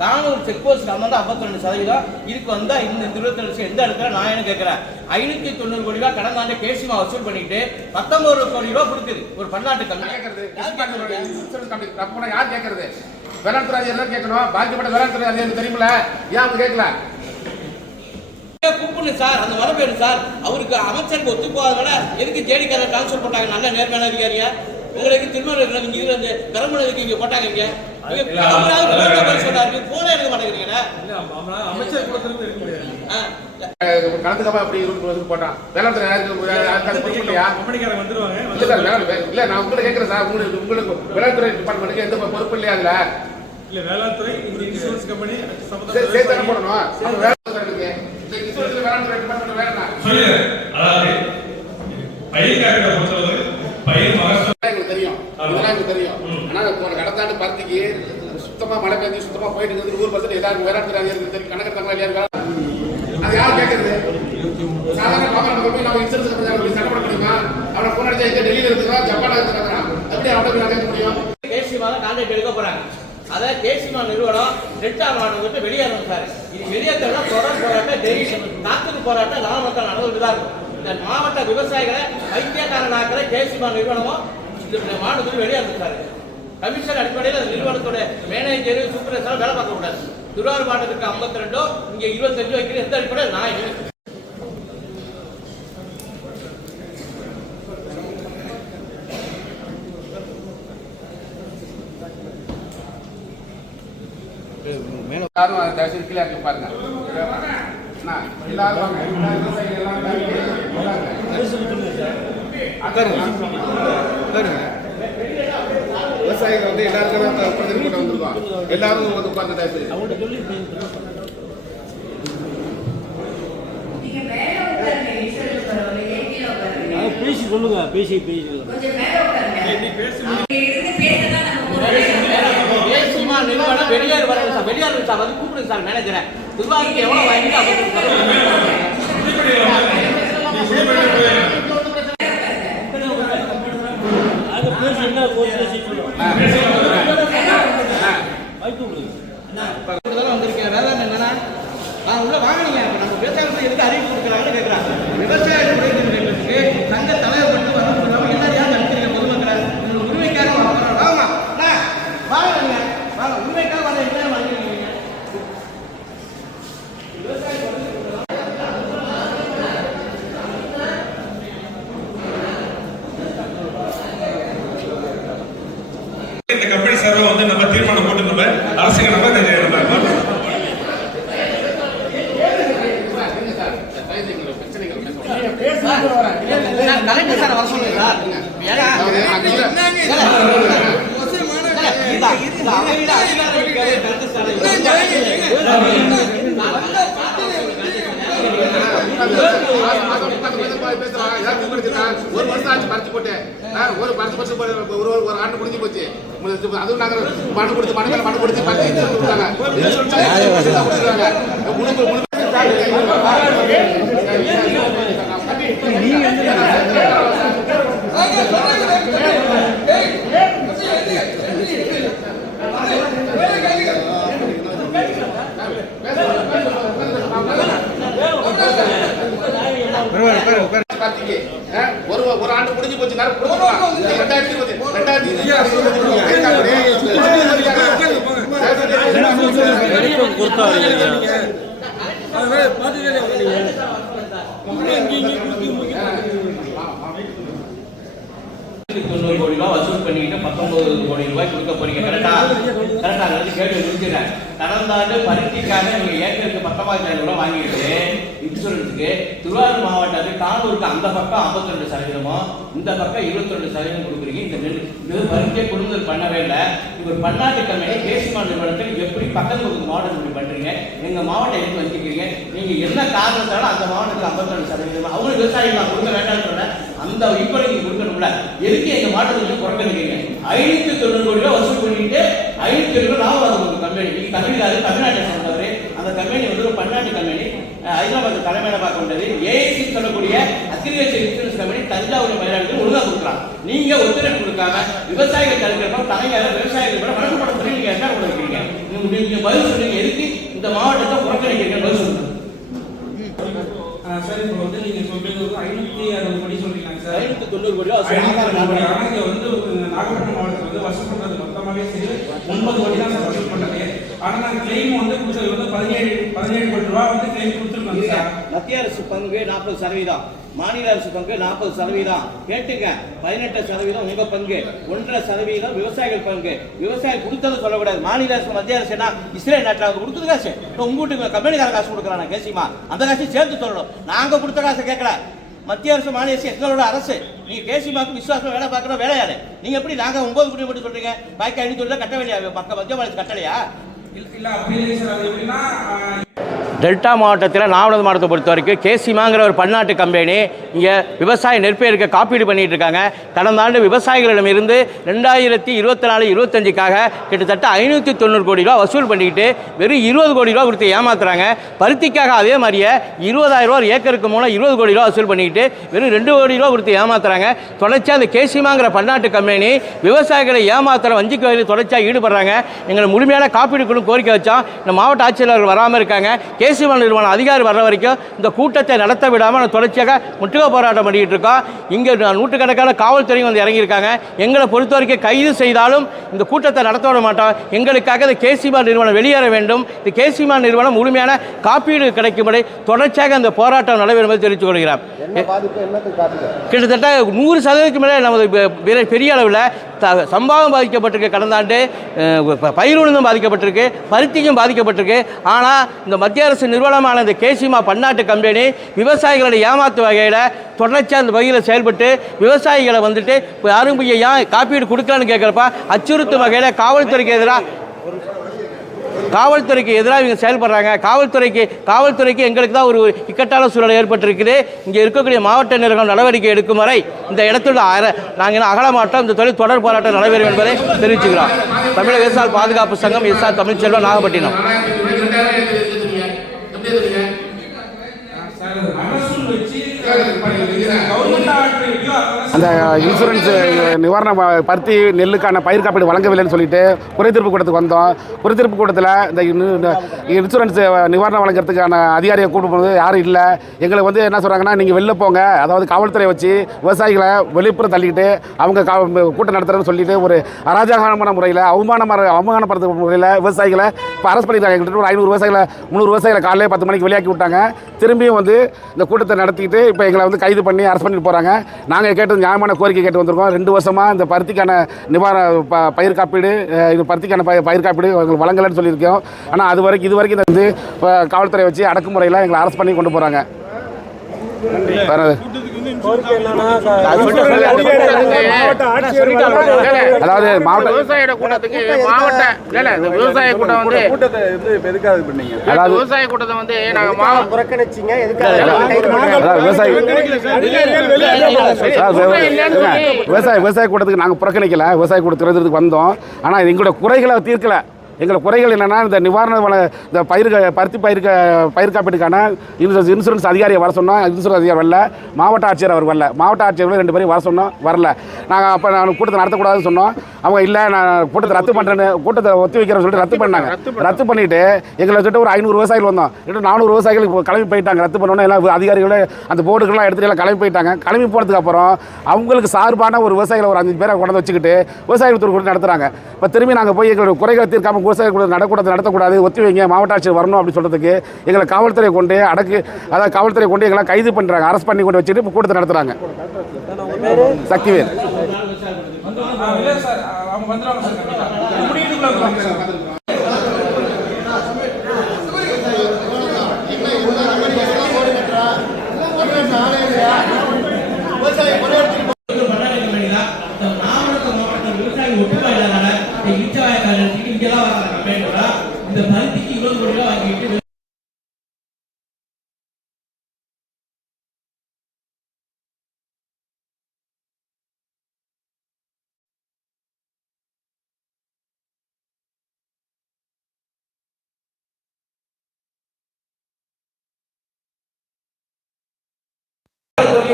Thanur check post வந்து 52%. இதுக்கு வந்தா இந்த 22 எந்த இடத்துல நான் என்ன கேட்கிறேன், 590 கோடி ரூபாய் கடந்த ஆண்டு கேசிமா வசூல் பண்ணிட்டு 19 கோடி ரூபாய் கொடுக்குது ஒரு பன்னாட்டு கம்பெனி. யார் கேட்கறது? வேளாண்துறை அதிகாரி கேட்கணும். பாதிக்கப்பட்ட வேளாண்துறை அதிகாரி தெரியுமில்ல, ஏன் அவங்க கேட்கல? கூப்பிடணும் சார், அந்த வரப்பேரு சார். அவருக்கு அமைச்சருக்கு ஒத்து போகாத எதுக்கு ஜேடிக்கார டிரான்ஸ்பர் பண்ணாங்க? நல்ல நேர்மையான அதிகாரியா உங்களுக்கு திருமணம் நீங்க இதுல இந்த பெரம்பலூருக்கு இங்க போட்டாங்க. இங்க சொன்னாரு போன எடுக்க மாட்டேங்கிறீங்க. கலந்துக்காம அப்படி போட்டான் வேளாண்துறை இல்ல. நான் உங்களை கேட்கிறேன் சார், உங்களுக்கு வேளாண்துறை டிபார்ட்மெண்ட்டுக்கு எந்த பொறுப்பு இல்லையா? அதுல இல்ல வேளாண்துறை இன்சூரன்ஸ் கம்பெனி சேர்த்து போடணும். வேளாண்துறை டிபார்ட்மெண்ட் வேற தெரியும். ஆனா கடந்த ஆண்டு பருத்திக்கு சுத்தமா மழை பெஞ்சு சுத்தமா போயிட்டு 100% எல்லாருக்கும் வேளாண்துறை அதிகாரிகள் தெரியும். கணக்கெடுத்தாங்களா இல்லையா? அது யார் கேட்கறது? சாதாரண பாமர போய் நம்ம இன்சூரன்ஸ் கம்பெனி சண்டை போட முடியுமா? அவனை போன் அடிச்சா எங்க டெல்லியில இருக்கிறா, ஜப்பான்ல இருக்கிறாங்க, அப்படி அவனை கேட்க முடியும்? கேசிமா கான்ட்ராக்ட் எடுக்க போறாங்க. அதை கேசிமா நிறுவனம் டெல்டா மாவட்டத்தை வெளியேறணும் சார். இது வெளியேற்றா தொடர் போராட்டம், டெல்லி காத்துக்கு போராட்டம் நாமக்கல் நடந்துட்டு தான் இருக்கும். இந்த மாவட்ட விவசாயிகளை வைத்தியக்காரனாக்கிற கேசிமா நிறுவனமும் இந்த மாவட்டத்தில் வெளியேறணும் சார். கமிஷன் அடிப்படையில் அந்த நிறுவனத்தோட மேனேஜர் சூப்பர்வைசர் வேலை பார்க்க கூடாது. திருவாரூர் மாவட்டத்துக்கு 52, இங்க 25 வைக்கிற எந்த அடிப்படையில் நான் எல்லாரும் தயவுசெய்து கீழே இருக்கு பாருங்க. எல்லாரும் விவசாயிகள் வந்து எல்லாருக்கும் பிரதிநிதி கூட்டம் வந்திருக்கோம். எல்லாரும் வந்து உட்கார்ந்து பேசி சொல்லுங்க. பேசி நிறுவனம் வெளியேறு வரணும் சார். வெளியேறு சார் வந்து கூப்பிடுங்க சார் மேனேஜரை. துர்வாருக்கு எவ்வளவு வாங்கிட்டு வந்திருக்கேன். வேலை என்னன்னா நான் உள்ள வாங்கினீங்க. நம்ம விவசாயத்தை எதுக்கு அறிவிப்பு கொடுக்குறாங்கன்னு கேட்குறாங்க. விவசாய துறைக்கு சங்க தலைவர் மட்டும் வந்து சொல்லாமல் எல்லாரும் யார் நடத்துறீங்க? பொதுமக்களை உங்களுக்கு உரிமைக்காக வாங்க வாங்க வாங்க உரிமைக்காக வர என்ன வாங்கிருக்கீங்க? இந்த கம்பெனி சார்பா வந்து நம்ம தீர்மானம் போட்டு நம்ம அரசுக்கு நம்ம கலெக்டர் சார் வர சொல்லுங்க. ஒரு வருஷம் ஆச்சு பறிச்சு போட்டு ஒரு 10 வருஷம் ஒரு ஆண்டு முடிஞ்சு போச்சு. அதுவும் நாங்க மனு கொடுத்து மனு கொடுத்து ஒரு ஆண்டு முடிஞ்சு போச்சு. 90 கோடி ரூபாய் வசூல் பண்ணிக்கிட்டு 19 கோடி ரூபாய் கொடுக்க போறீங்க. கரெக்டா கேள்வி முடிச்சுக்கிறேன். கடந்த ஆண்டு பருத்திக்காக நீங்க ஏக்கருக்கு 19,000 ரூபாய் வாங்கிட்டு இன்சூரன்ஸுக்கு திருவாரூர் மாவட்டத்துக்கு தானூருக்கு அந்த பக்கம் 52%, இந்த பக்கம் 22% கொடுக்குறீங்க. இந்த பருத்தியை கொள்முதல் பண்ணவே இல்லை. இப்போ பன்னாட்டு கம்பெனி கேசிமா நிறுவனத்தில் எப்படி பக்கத்து மாவட்டம் இப்படி பண்றீங்க? எங்க மாவட்டம் எடுத்து வச்சுக்கிறீங்க. நீங்க என்ன காரணத்தால அந்த மாவட்டத்துக்கு 52%? அவங்களுக்கு விவசாயிகள் நான் கொடுக்க வேண்டாம்னு சொன்னேன். அந்த இப்போ நீங்க கொடுக்கணும்ல, எதுக்கு எங்க மாவட்டத்துக்கு குறைக்கிறீங்க? 590 கோடி ரூபாய் வசூல் பண்ணிட்டு 500 ரூபாய் லாபம் கம்பெனி. நீங்க தமிழ்நாட்டை சேர்ந்தவர். அந்த கம்பெனி வந்து ஒரு பன்னாட்டு கம்பெனி, ஹைதராபாத் தலைமையில பார்க்க வேண்டியது. ஏஐசி சொல்லக்கூடிய agriculture insurance company Thanjavur Mayiladuthurai ஒழுங்கா கொடுக்குறாங்க. நீங்க ஒத்துழைப்பு கொடுக்காம விவசாயிகள் தடுக்கிறப்ப தலைமையில விவசாயிகள் கூட வழங்கப்பட நீங்க பதில் சொல்லுங்க. எதுக்கு இந்த மாவட்டத்தை புறக்கணிக்கிறீங்க? பதில் சொல்லுங்க சார். இப்போ வந்து நீங்க சொல்றது 560 கோடி சொல்றீங்க சார். 590 கோடி ரூபாய். ஆனா இங்க வந்து நாகப்பட்டினம் மாவட்டத்தில் வந்து வசூல் பண்றது மொத்தமாவே சரி 9 கோடி தான் சார் வசூல் பண்றது. ஆனா நாங்க கிளைம் வந்து கொடுத்தது வந்து 17 கோடி ரூபாய் வந்து கிளைம் கொடுத்துருக்கோம் சார். மத்திய அரசு பங்கு 40%, மாநில அரசு பங்கு 40%. கேட்டுங்க, 18% உங்க பங்கு, 1.5% விவசாயிகள் பங்கு. விவசாயி கொடுத்தது சொல்லக்கூடாது. மாநில அரசு மத்திய அரசு என்ன இஸ்ரேல் நாட்டில் வந்து கொடுத்தது காசு? உங்க வீட்டுக்கு கம்பெனிக்கார காசு கொடுக்குறாங்க கேசிமா, அந்த காசு சேர்த்து சொல்லணும். நாங்க கொடுத்த காசை கேட்கல. மத்திய அரசு மாநில அரசு எங்களோட அரசு. நீங்க கேசிமாக்கு விசுவாசம் வேலை பார்க்குற வேலையாரு. நீங்க எப்படி நாங்க 9 கோடி மட்டும் சொல்றீங்க? பாக்கி 500 கட்ட வேண்டிய மத்திய மாநில கட்டளையா? இல்ல அப்படி இல்லை சார். அது எப்படின்னா டெல்டா மாவட்டத்தில் நாமக்கல் மாவட்டத்தை பொறுத்த வரைக்கும் கேசிமாங்கிற ஒரு பன்னாட்டு கம்பெனி இங்கே விவசாய நெற்பயிருக்கு காப்பீடு பண்ணிட்டு இருக்காங்க. கடந்த ஆண்டு விவசாயிகளிடமிருந்து 2024-25க்காக கிட்டத்தட்ட 590 கோடி ரூபா வசூல் பண்ணிக்கிட்டு வெறும் 20 கோடி ரூபா கொடுத்து ஏமாத்துறாங்க. பருத்திக்காக அதே மாதிரியே 20,000 ரூபா ஏக்கருக்கு மூலம் 20 கோடி ரூபா வசூல் பண்ணிக்கிட்டு வெறும் 2 கோடி ரூபா கொடுத்து ஏமாத்துறாங்க. தொடர்ச்சியாக அந்த கேசிமாங்கிற பன்னாட்டு கம்பெனி விவசாயிகளை ஏமாத்துற வஞ்சிக்க வகையில் தொடர்ச்சியாக ஈடுபடுறாங்க. எங்களை முழுமையான காப்பீடு கொடுக்க கோரிக்கை வச்சோம். இந்த மாவட்ட ஆட்சியாளர்கள் வராமல் இருக்காங்க. கேசிமா நிறுவனம் அதிகாரி வர்ற வரைக்கும் இந்த கூட்டத்தை நடத்த விடாமல் தொடர்ச்சியாக முற்றுகை போராட்டம் பண்ணிக்கிட்டு இருக்கோம். இங்கே நூற்றுக்கணக்கான காவல்துறையும் வந்து இறங்கியிருக்காங்க. எங்களை பொறுத்த வரைக்கும் கைது செய்தாலும் இந்த கூட்டத்தை நடத்த விட மாட்டோம். எங்களுக்காக இந்த கேசிமா நிறுவனம் வெளியேற வேண்டும். இந்த கேசிமா நிறுவனம் முழுமையான காப்பீடு கிடைக்கும்படி தொடர்ச்சியாக இந்த போராட்டம் நடைபெறும் என்பதை தெரிவித்துக் கொள்கிறோம். கிட்டத்தட்ட 100% மேலே நமது பெரிய அளவில் சம்பாகம் பாதிக்கப்பட்டிருக்கு. கடந்த ஆண்டு பயிர் பாதிக்கப்பட்டிருக்கு, பருத்திக்கும் பாதிக்கப்பட்டிருக்கு. ஆனால் இந்த மத்திய அரசு நிறுவனமான இந்த கேசிமா பன்னாட்டு கம்பெனி விவசாயிகளை ஏமாத்து வகையில் தொடர்ச்சியாக அந்த வகையில் செயல்பட்டு விவசாயிகளை வந்துட்டு யாரும் ஏன் காப்பீடு கொடுக்கலான்னு கேட்குறப்ப அச்சுறுத்தும் வகையில் காவல்துறைக்கு எதிராக இவங்க செயல்படுறாங்க. காவல்துறைக்கு எங்களுக்கு தான் ஒரு இக்கட்டான சூழல் ஏற்பட்டிருக்குது. இங்கே இருக்கக்கூடிய மாவட்ட நிர்வாகம் நடவடிக்கை எடுக்கும் வரை இந்த இடத்துல நாங்கள் அகல மாட்டோம். இந்த தொழில் தொடர் போராட்டம் நடைபெறும் என்பதை தெரிவிச்சுக்கிறோம். தமிழக விவசாய பாதுகாப்பு சங்கம் எஸ்ஆர் தமிழ்ச்செல்வன், நாகப்பட்டினம். அந்த இன்சூரன்ஸ் நிவாரண பருத்தி நெல்லுக்கான பயிர் காப்பீடு வழங்கவில்லைன்னு சொல்லிட்டு குறைதீர்ப்பு கூட்டத்துக்கு வந்தோம். குறைதீர்ப்பு கூட்டத்தில் இந்த இன்சூரன்ஸ் நிவாரணம் வழங்குறதுக்கான அதிகாரியை கூட்டு போனது யாரும் இல்லை. எங்களுக்கு வந்து என்ன சொல்கிறாங்கன்னா, நீங்கள் வெளில போங்க, அதாவது காவல்துறை வச்சு விவசாயிகளை வெளிப்புறம் தள்ளிக்கிட்டு அவங்க கூட்டம் நடத்துறதுன்னு சொல்லிட்டு ஒரு அராஜகமான முறையில் அவமானப்படுத்த முறையில் விவசாயிகளை இப்போ அரெஸ்ட் பண்ணிட்டாங்க. எங்கிட்ட ஒரு 500 விவசாயிகளை 300 விவசாயிகளை காலையில் 10 மணிக்கு வெளியாக்கி விட்டாங்க. திரும்பியும் வந்து இந்த கூட்டத்தை நடத்திக்கிட்டு இப்போ எங்களை வந்து கைது பண்ணி அரெஸ்ட் பண்ணிட்டு போகிறாங்க. நாங்கள் கேட்டது நியாயமான கோரிக்கை கேட்டு வந்திருக்கோம். 2 வருஷமாக இந்த பருத்திக்கான பயிர் காப்பீடு இது பருத்திக்கான பயிர் காப்பீடு எங்களுக்கு வழங்கலைன்னு சொல்லியிருக்கோம். ஆனால் இது வரைக்கும் இந்த வந்து காவல்துறை வச்சு அடக்குமுறையில் எங்களை அரெஸ்ட் பண்ணி கொண்டு போகிறாங்க. அதாவது மாவட்ட விவசாய கூட்டத்துக்கு விவசாய கூட்டம் வந்து விவசாய கூட்டத்தை வந்து விவசாய கூட்டத்துக்கு நாங்கள் புறக்கணிக்கல. விவசாய கூட்டத்துக்கு வந்தோம். ஆனால் எங்களோட குறைகளை தீர்க்கல. எங்களை குறைகள் என்னென்னா, இந்த நிவாரண இந்த பருத்தி பயிர் காப்பீட்டுக்கான இன்சூரன்ஸ் அதிகாரியை வர சொன்னோம். இன்சூரன்ஸ் அதிகாரி வரல. மாவட்ட ஆட்சியர் அவர் வரல. மாவட்ட ஆட்சியர் 2 பேரையும் வர சொன்னோம், வரல. நாங்கள் அப்போ கூட்டத்தை நடத்தக்கூடாதுன்னு சொன்னோம். அவங்க இல்லை, நான் கூட்டத்தை ரத்து பண்ணுறேன்னு, கூட்டத்தை ஒத்தி வைக்கிறேன்னு சொல்லிட்டு ரத்து பண்ணாங்க. ரத்து பண்ணிவிட்டு எங்களை வச்சுட்டு ஒரு 500 விவசாயிகள் வந்தோம். 400 விவசாயிகள் கிளம்பி போயிட்டாங்க. ரத்து பண்ணோன்னே எல்லாம் அதிகாரிகளே அந்த போர்டுகள்லாம் எடுத்துகிட்டு எல்லாம் கிளம்பி போயிட்டாங்க. கிளம்பி போனதுக்கு அப்புறம் அவங்களுக்கு சார்பான ஒரு விவசாயிகளை ஒரு 5 பேரை கொண்டு வச்சுக்கிட்டு விவசாயிகள் கூட்டம் நடத்துகிறாங்க. இப்போ திரும்பி நாங்கள் போய் எங்களோட குறைகளை தீர்க்காமல் விவசாய கூட நடத்தக்கூடாது, ஒத்தி வைங்க, மாவட்ட ஆட்சியர் வரணும் அப்படின்னு சொல்கிறதுக்கு எங்களை காவல்துறை கொண்டு காவல்துறை கொண்டு எங்களை கைது பண்ணுறாங்க. அரெஸ்ட் பண்ணி கொண்டு வச்சுட்டு இப்போ கூட்டத்தை நடத்துகிறாங்க. சக்திவேல் இந்த பருத்திக்கு 20 கோடி ரூபாய் வாங்கிட்டு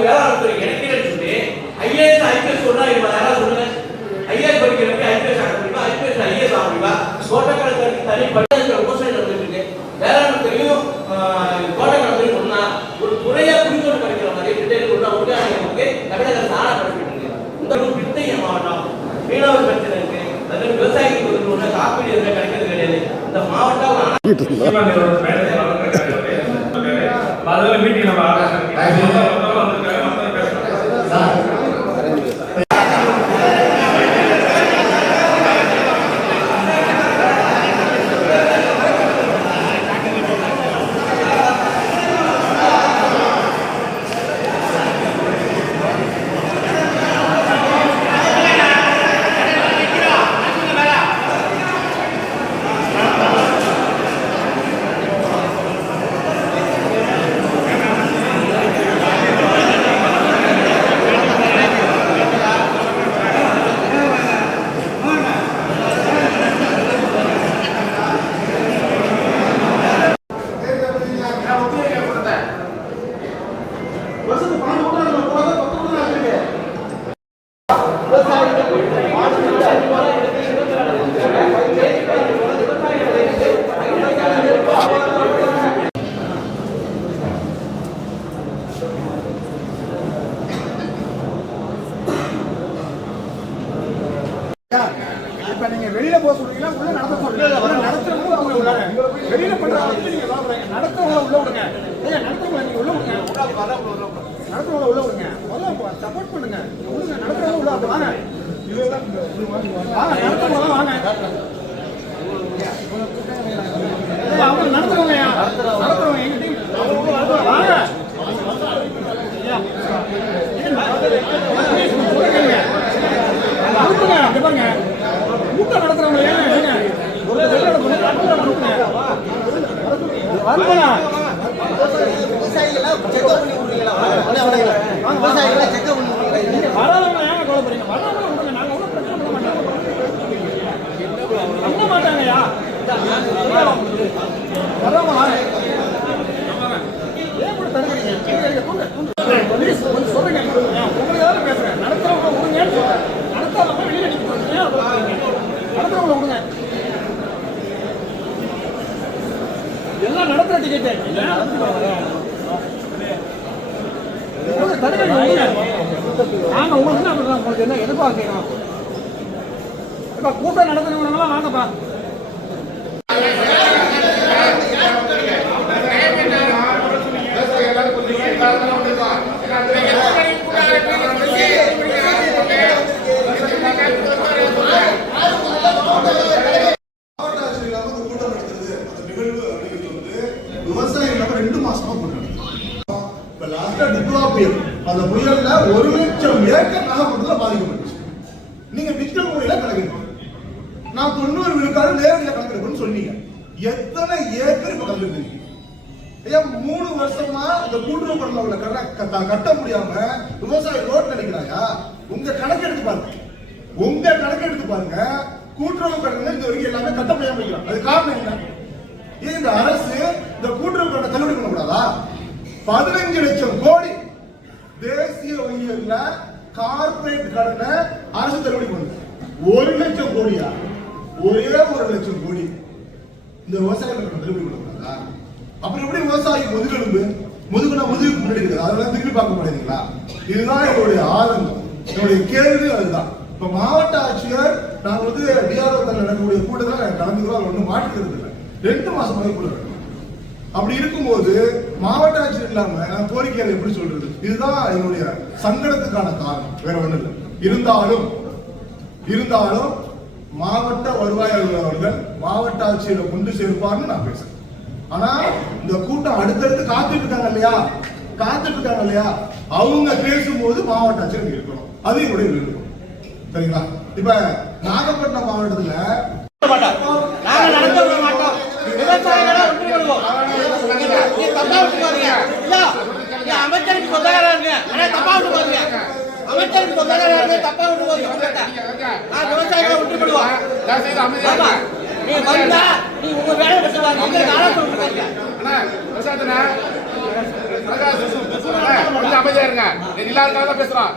வேளாண்துறை கிடைக்கிறேன்னு சொல்லி ஐஏஎஸ் சொன்னா யாராவது சொல்லுங்க. ஐஏஎஸ் படிக்கிறவங்க ஐபிஎஸ் ஆக முடியுமா? ஐபிஎஸ் ஐஏஎஸ் ஆக முடியுமா? தோட்டக்கலை தனிப்பட்ட விவசாயம் நடந்துட்டு இருக்கு. வேளாண்மையும் தோட்டக்கலையும் ஒன்னா ஒரு துறையா குறிக்கோள் கிடைக்கிற மாதிரி ஒழுங்காக தமிழக சாண படிச்சுட்டு இருக்கு. இந்த பிந்தைய மாவட்டம் மீனவர் பிரச்சனை இருக்கு. அது விவசாயிகளுக்கு ஒன்று காப்பீடு எதுவுமே கிடைக்கிறது கிடையாது. இந்த மாவட்டம் அதனால மீட்டிங் நம்ம இப்ப நீங்க வெளியில போக சொல்றீங்களா உள்ள நடத்த சொல்றீங்களா நடத்துறவங்க அவங்க உள்ளார வெளியில பண்றவங்க நீங்க வேலை பண்ணுங்க நடத்துறவங்க உள்ள விடுங்க ஏங்க நடத்துறவங்க நீங்க உள்ள விடுங்க நடத்துறவங்க உள்ள விடுங்க முதல்ல சப்போர்ட் பண்ணுங்க விடுங்க நடத்துறவங்க உள்ள வாங்க வாங்க நடத்துறவங்க வாங்க அவங்க நடத்துறவங்க நடத்துறவங்க எங்க டீம் வாங்க அனுப்புங்க பாருங்க கூட்டம் நடத்துறவங்க ஏங்க மாட்டாங்கய்யா சொல்லுங்க உங்களுக்கு பேசுறேன் நடத்துறவங்க விடுங்க நடத்தாம வெளியில நடத்துறவங்க விடுங்க எல்லாம் நடத்துற டிக்கெட் நாங்க உங்களுக்கு என்ன எதிர்பார்க்கணும் இப்ப கூட்டம் நடத்துறவங்க வாங்கப்பா அந்த புயல்ல 1 லட்சம் ஏக்கர் நாகப்பட்டினத்துல பாதிக்கப்பட்டுச்சு. நீங்க டிஜிட்டல் முறையில கணக்கெடுப்பு நான் 90 விழுக்காடு நேரடியில் கணக்கெடுப்புன்னு சொன்னீங்க. எத்தனை ஏக்கர் இப்ப கணக்கெடுப்பீங்க? 3 வருஷமா இந்த கூட்டுறவு பணம் உள்ள கட்ட முடியாம விவசாயி ரோட்ல நிக்கிறாயா? உங்க கணக்கெடுத்து பாருங்க கூட்டுறவு கடன்கள் இந்த வரைக்கும் எல்லாமே கட்ட முடியாம இருக்கிறாங்க. அது காரணம் என்ன? இந்த அரசு இந்த கூட்டுறவு கடனை தள்ளுபடி பண்ணக்கூடாதா? 15 லட்சம் கோடி தேசிய வங்கியில கார்பரேட் கடனை அரசு தள்ளுபடி பண்ணுது. 1 லட்சம் கோடியா? ஒரே 1 லட்சம் கோடி இந்த விவசாயிகளுக்கு தள்ளுபடி பண்ணக்கூடாதா? அப்புறம் எப்படி விவசாயி முதுகுனா முதுகு முன்னாடி இருக்குது, அதெல்லாம் திரும்பி பார்க்க மாட்டேங்குங்களா? இதுதான் என்னுடைய ஆதங்கம், என்னுடைய கேள்வி அதுதான். இப்ப மாவட்ட ஆட்சியர் நாங்க டிஆர்ஓ நடக்கக்கூடிய கூட்டத்தில் கலந்துக்கிறோம், ஒன்றும் மாற்றுகிறது இல்லை. 2 மாசம் கூட அப்படி இருக்கும்போது மாவட்ட ஆட்சியர் இல்லாம நான் கோரிக்கையை எப்படி சொல்றது? இதுதான் என்னுடைய சங்கடத்துக்கான காரணம், வேற ஒண்ணு இல்லை. இருந்தாலும் மாவட்ட வருவாய் அலுவலர் அவர்கள் மாவட்ட ஆட்சியரை கொண்டு சேர்ப்பார்னு நான் பேசுறேன். ஆனா இந்த கூட்டம் அடுத்தடுத்து காத்துட்டு இருக்காங்க இல்லையா, அவங்க பேசும்போது மாவட்ட ஆட்சியர் இருக்கணும், அது என்னுடைய விருப்பம். சரிங்களா? இப்ப நாகப்பட்டினம் மாவட்டத்துல அமைச்சருக்கு சொந்தக்காரங்க தப்பா விட்டு போறீங்க. அமைச்சருக்கு சொந்தக்காரங்க தப்பா விட்டு போறீங்க. விவசாயிகளை விட்டுப்படுவோம். நீ வந்தா நீ உங்க வேலையை பேசுவாங்க. அமைதியா இருங்க, இல்லாதனால பேசுறோம்.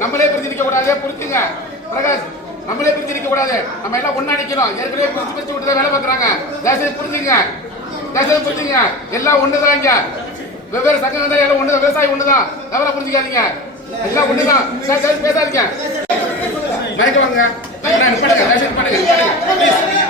நம்மளே பிரிஞ்சு நிக்க கூடாது, புரிஞ்சுங்க. பிரகாஷ் நம்மளே பிரிச்சு நிக்க கூடாது. நம்ம எல்லாம் ஒண்ணா நிக்கிறோம். ஏற்கனவே பிரிச்சு விட்டு தான் வேலை பார்க்கறாங்க. தயவுசெய்து புரிஞ்சுங்க. எல்லாம் ஒண்ணுதான். இங்க வெவ்வேறு சங்கங்கள் தான் எல்லாம் ஒண்ணுதான். விவசாயி ஒண்ணுதான். தவறா புரிஞ்சுக்காதீங்க. எல்லாம் ஒண்ணுதான். பேசாதீங்க. மைக்க வாங்க. பண்ணுங்க. தயவுசெய்து பண்ணுங்க.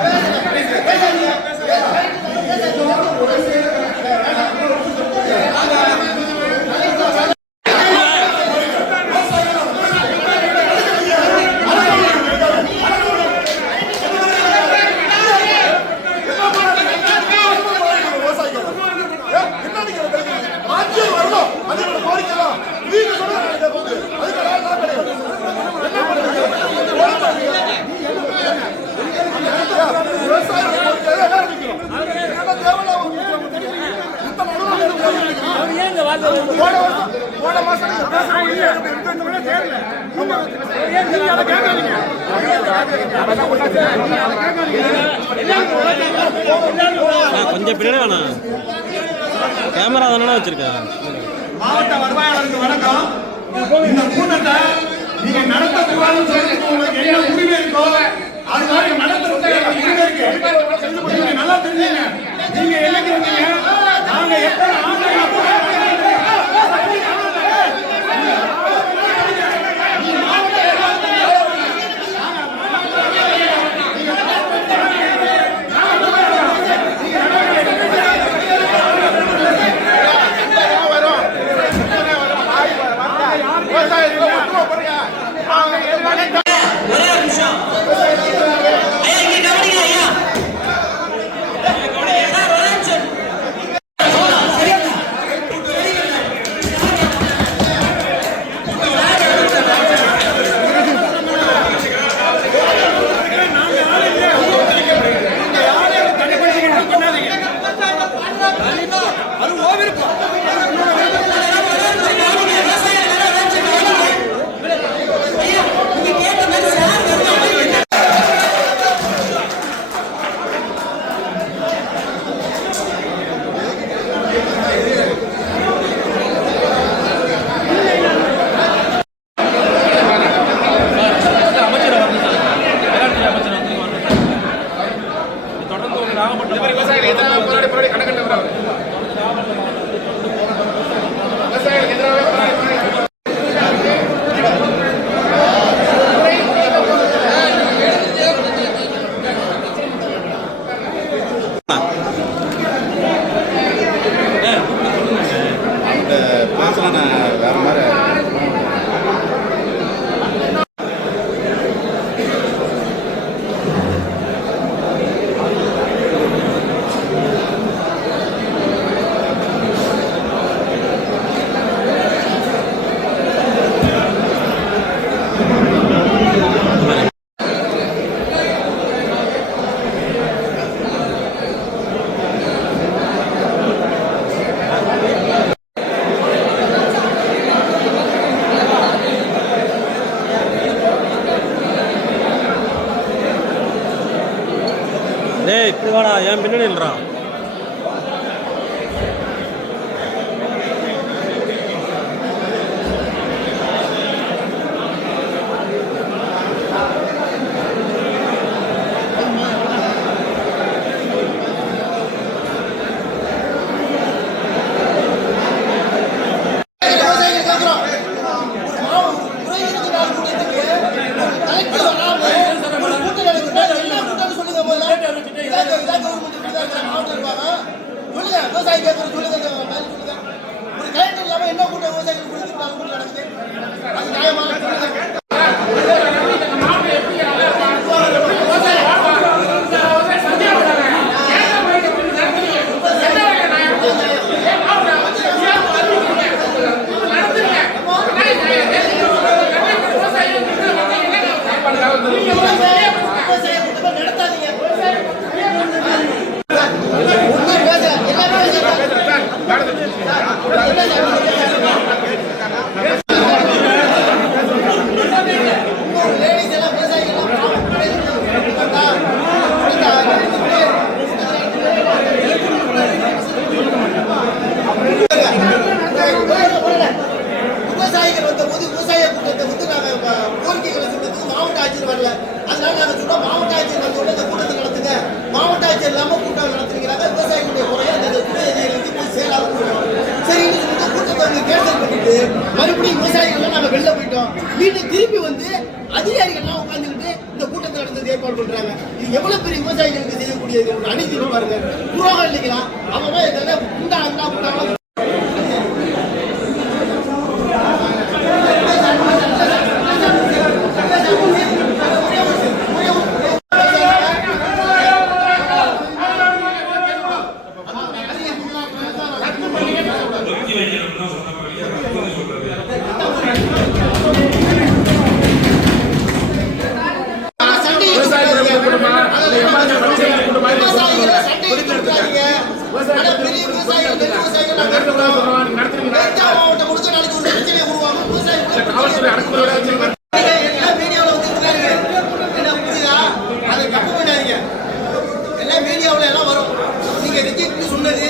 கொஞ்சம் பின்னாடி வேணாம், கேமரா தானே வச்சிருக்கேன். மாவட்ட வருவாயாளருக்கு வணக்கம். இந்த கூட்டத்தை நீங்க நடத்தக்கூடாதுன்னு சொல்லிட்டு உங்களுக்கு என்ன உரிமை இருக்கோ அது மாதிரி நடத்துறது உரிமை இருக்கு. நீங்க நல்லா தெரிஞ்சுங்க. நீங்க என்னைக்கு வந்தீங்க? நாங்க எத்தனை ஆண்டுகளா விவசாயிகள் எதிராக போராடி கணக்கில் விவசாயிகள் எதிராக வேற மாதிரி டேய் இப்படி வாடா, ஏன் பின்னாடி இல்லைடா. சொல்லுங்க போனோம். வீட்டுக்கு திருப்பி வந்து அதிகாரிகள்லாம் உட்கார்ந்துக்கிட்டு இந்த கூட்டத்தில் நடந்தது ஏற்பாடு பண்றாங்க. இது எவ்வளவு பெரிய விவசாயிகளுக்கு செய்யக்கூடிய ஒரு அநீதி பாருங்க. புரோகம் இல்லைங்களா? அவன் இதெல்லாம் புண்டாங்க ஒதுக்கி வைக்கணும்னா சொன்ன மாதிரியே ரத்தம்னு சொல்றது. மீடியாவில் எல்லாம் வரும். நீங்க ரிஜெக்ட் சொன்னது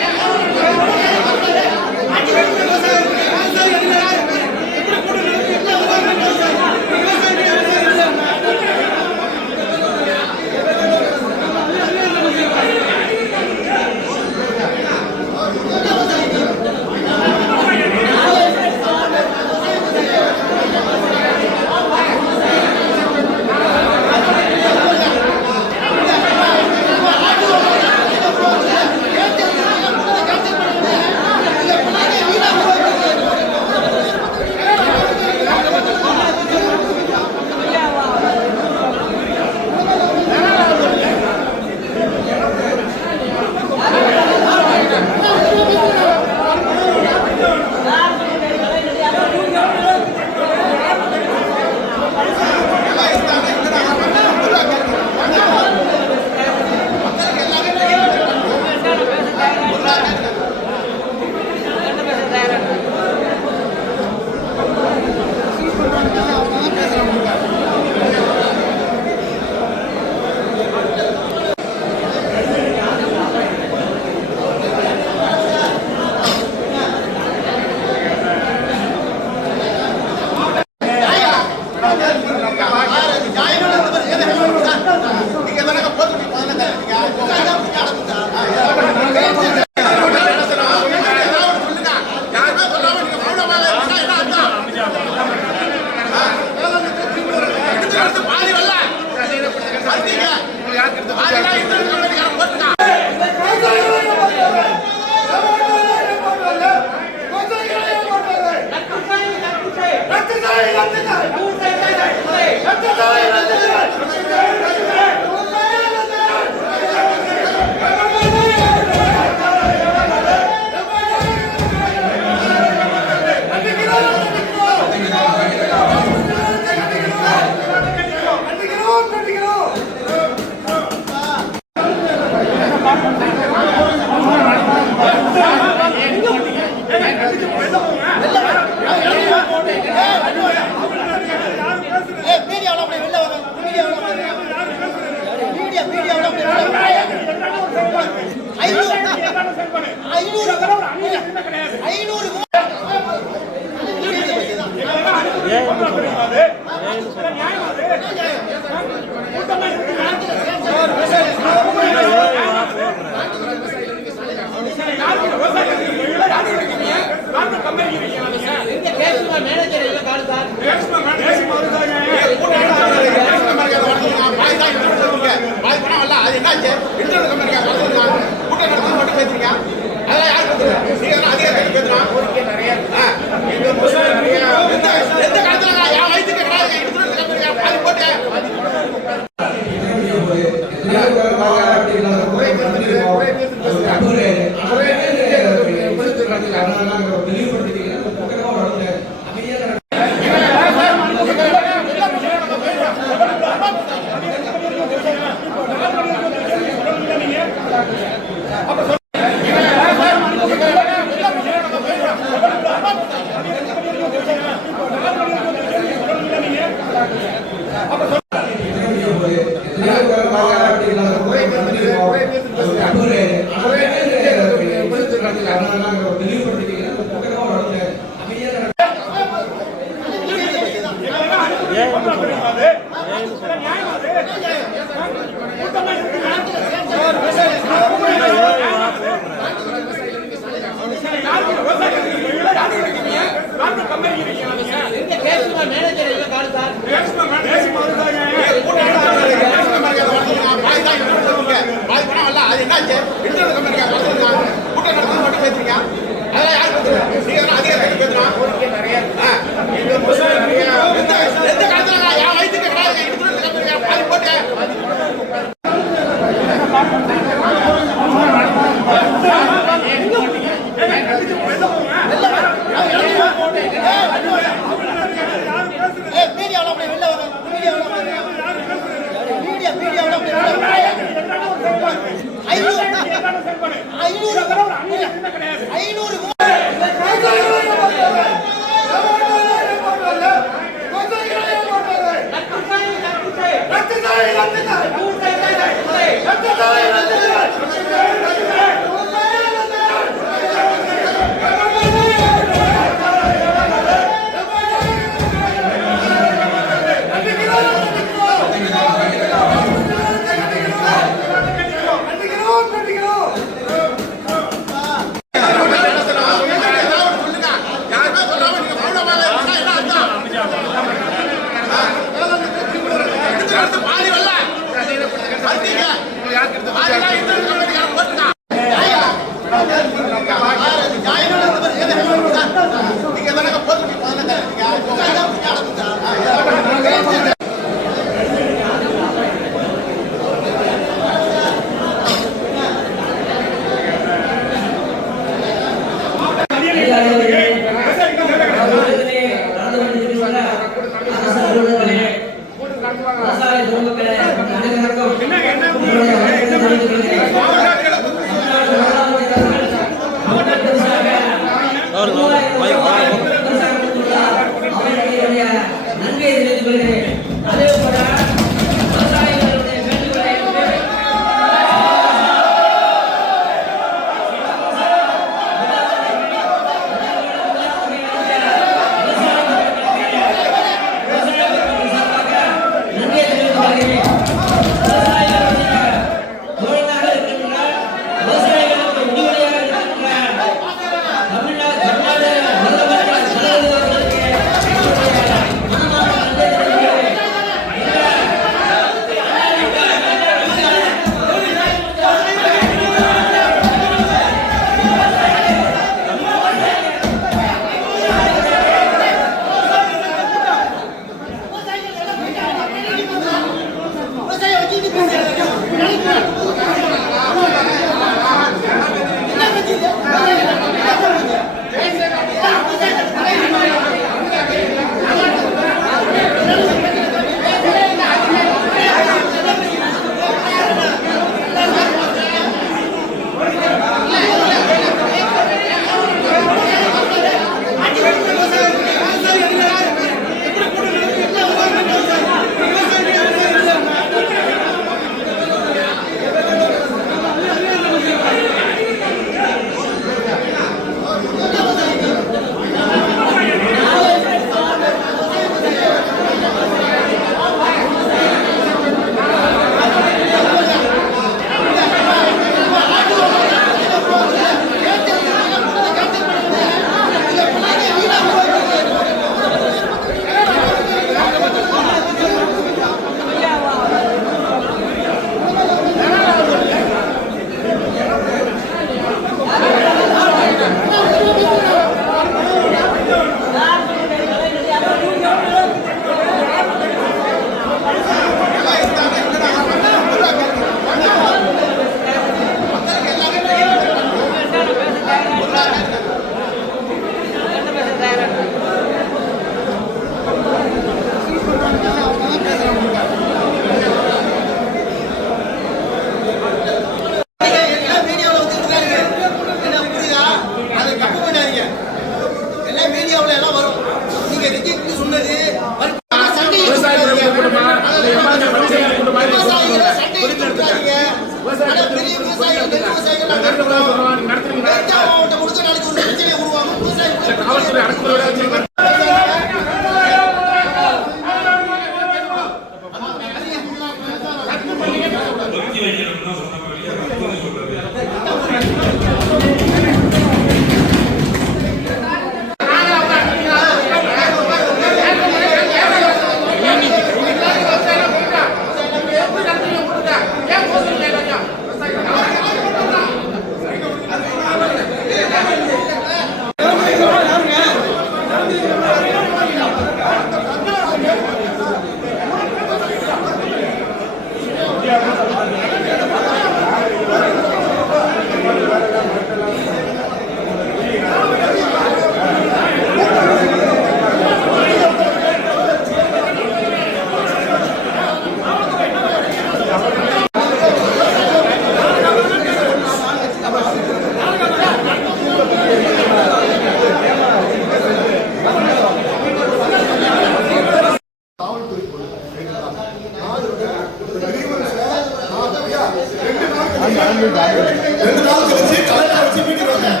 2 நாள் கழிச்சு கலெக்டர் வச்சு மீட்டிங் வந்தேன்.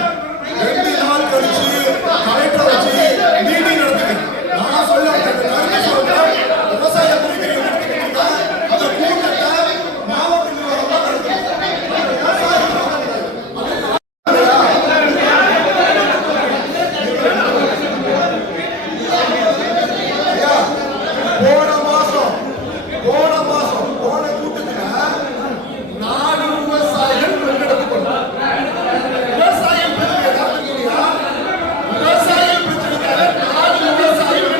2 நாள் கழிச்சு கலெக்டர் வச்சு மீட்டிங் நடத்துறேன். நான் சொல்ல விவசாய குறிப்பிட்ட அந்த கூட்டத்தை மாவட்ட நிர்வாகம் தான் போன கூட்டத்துல 4 விவசாயிகள் விவசாயம் பிரச்சனைக்காக 4 விவசாயிகள்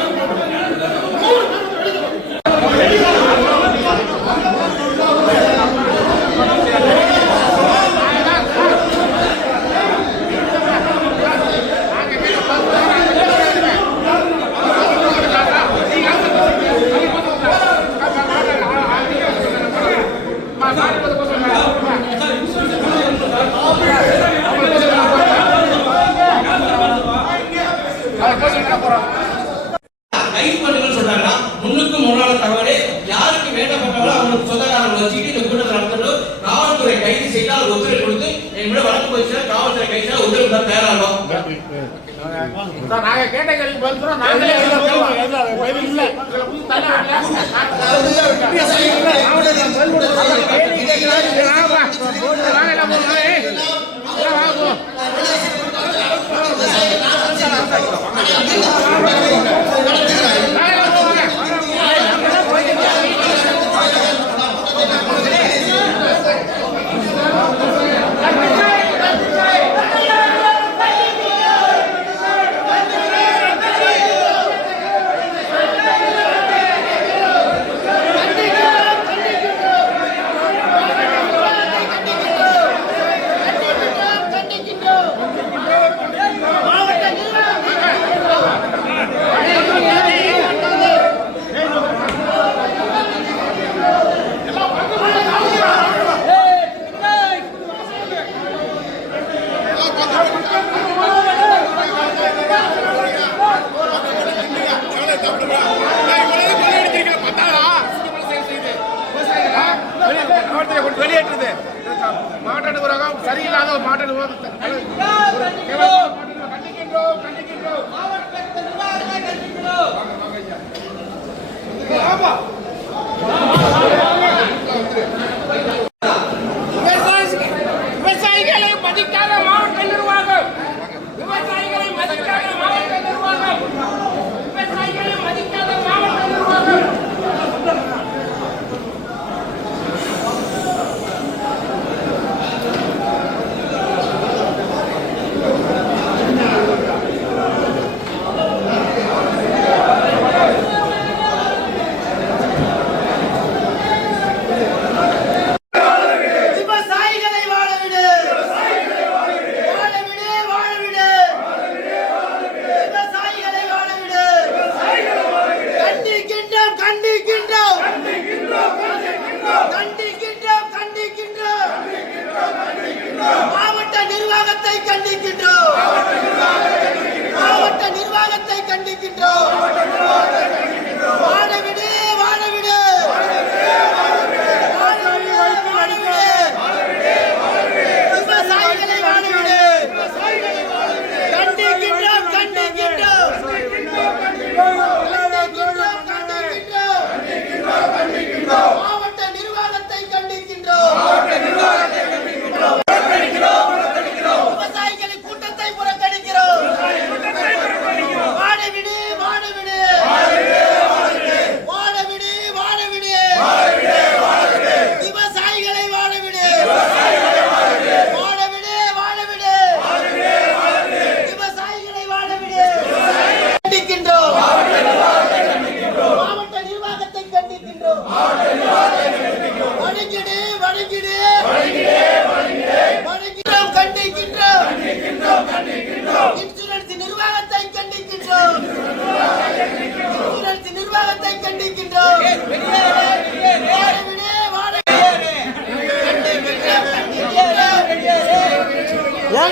கைது பண்ணுங்கன்னு சொல்றாங்கன்னா முன்னுக்கு முன்னால தவறு யாருக்கு வேண்டப்பட்டவங்களோ அவங்களுக்கு சொந்தக்காரங்களை வச்சுக்கிட்டு இந்த கூட்டத்தை நடத்தணும். காவல்துறை கைது செய்தால் ஒத்துழைப்பு கொடுத்து என்னோட வழக்கு போச்சுன்னா காவல்துறை கைது செய்தால் ஒத்துழைப்பு தான் தயாராகும். நாங்க கேட்ட கேள்வி பதில் நாங்களே வெளியேற்றுது மாவட்ட நிர்வாகம் சரியில்லாத மாவட்ட நிர்வாகம் கண்டிக்கின்றோம் கண்டிக்கின்றோம் விவசாயிகளை மதிக்காத மாவட்ட நிர்வாகம் விவசாயிகளை மதிக்காத மாவட்ட நிர்வாகம் விவசாயிகளை மதிக்காத மாவட்ட நிர்வாகம்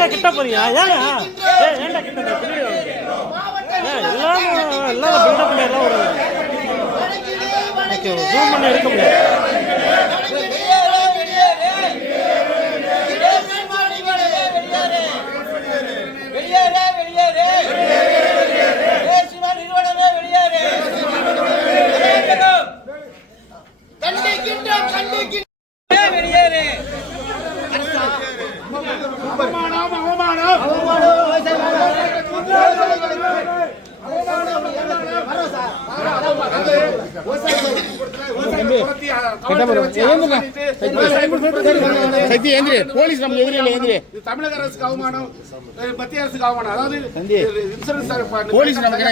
ஏன்டா கிட்ட போறீங்க ஏன்டா கிட்ட எல்லாம் பில்டப் எல்லாம் ஒரு ஓகே ஜூம் பண்ணி எடுக்க முடியாது. போலீஸ் நமக்கு எதிரில் எதிரி தமிழக அரசுக்கு அவமானம், மத்திய அரசுக்கு அவமானம். அதாவது இன்சூரன்ஸ் போலீஸ் நமக்கு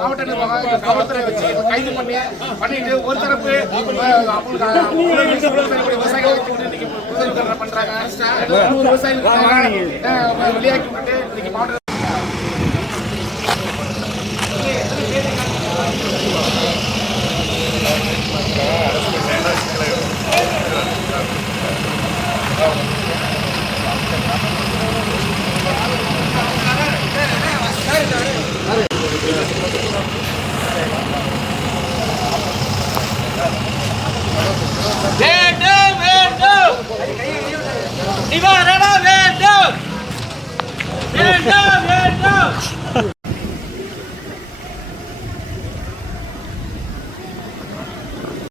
மாவட்ட நிர்வாகம் காவல்துறை வச்சு கைது பண்ணிட்டு ஒரு தரப்பு விவசாயிகள் பண்றாங்க, விவசாயிகள் வெளியாக்கி விட்டு இன்னைக்கு மாவட்ட